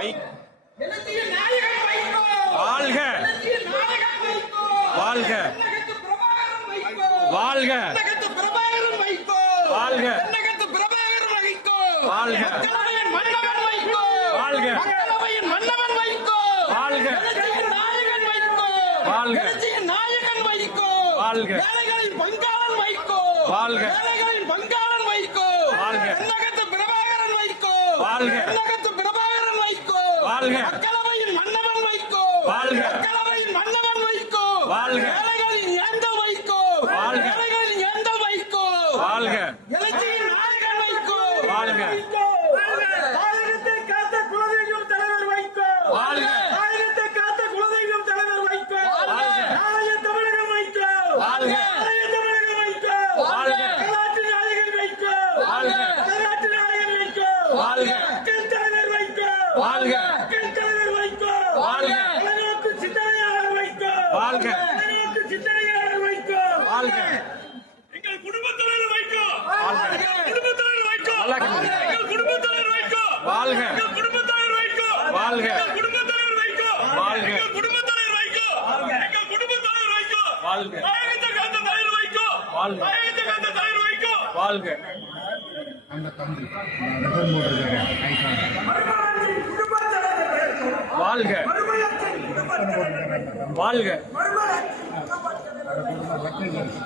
வைகோ வாழ்க வாழ்க வாழ்க வாழ்க. வாழ்க. வாழ்க. வாழ்க. வாழ்க. நாயகன் வைகோ வாழ்க. ஏழைகளின் பங்காளன் வைகோ வாழ்க. ஏழைகளின் பங்காளன் வைகோ வாழ்க. தென்னகத்து பிரபாகரன் வைகோ வாழ்க. வைகோ வாழ்க. மக்களவையின் மன்னவன் வைகோ வாழ்க. மக்களவையின் மன்னவன் வைகோ வாழ்க. ஏழைகளின் ஏந்தல் வைகோ வாழ்க. ஏழைகளின் ஏந்தல் வைகோ வாழ்க எழுச்சியின் நாயகன் வைகோ வாழ்க. தாயகத்தை காத்த குலதெய்வம் தலைவர் வைகோ வாழ்க. தாயகத்தை காத்த குலதெய்வம் தலைவர் வைகோ வாழ்க. நாளைய தமிழகம் வைகோ வாழ்க. நாளைய தமிழகம் வைகோ வாழ்க. வரலாற்று நாயகன் வைகோ வாழ்க. வரலாற்று நாயகன் வாழ்க. மக்கள் தலைவர் வைகோ வாழ்க. தொலைநோக்கு சிந்தனையாளர் வைகோ வாழ்க. வாழ்க எங்கள் குடும்பத் தலைவர் வைகோ வாழ்க. எங்கள் குடும்பத் தலைவர் வைகோ நல்லா கவனிங்க. எங்கள் குடும்பத் தலைவர் வைகோ வாழ்க. எங்கள் குடும்பத் தலைவர் வைகோ வாழ்க. எங்கள் குடும்பத் தலைவர் வைகோ வாழ்க. எங்கள் குடும்பத் தலைவர் வைகோ எங்கள் குடும்பத் தலைவர் வைகோ வாழ்க. தாயகத்தை காத்த தலைவர் வைகோ வாழ்க. தாயகத்தை காத்த தலைவர் வைகோ வாழ்க அந்த தம்பி வாழ்க மறுமலர்ச்சி குடும்பத் தலைவர் வைகோ வாழ்க.